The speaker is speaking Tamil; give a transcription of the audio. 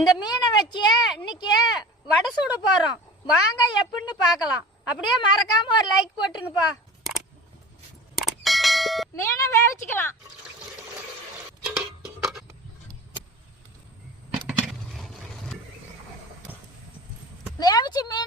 இந்த மீனை வச்சு இன்னைக்கு வடை சுட போறோம். வாங்க எப்படின்னு பார்க்கலாம். அப்படியே மறக்காம ஒரு லைக் போட்டுருங்கப்பா. மீனை வேவிச்சுக்கலாம். வேவிச்சு மீன்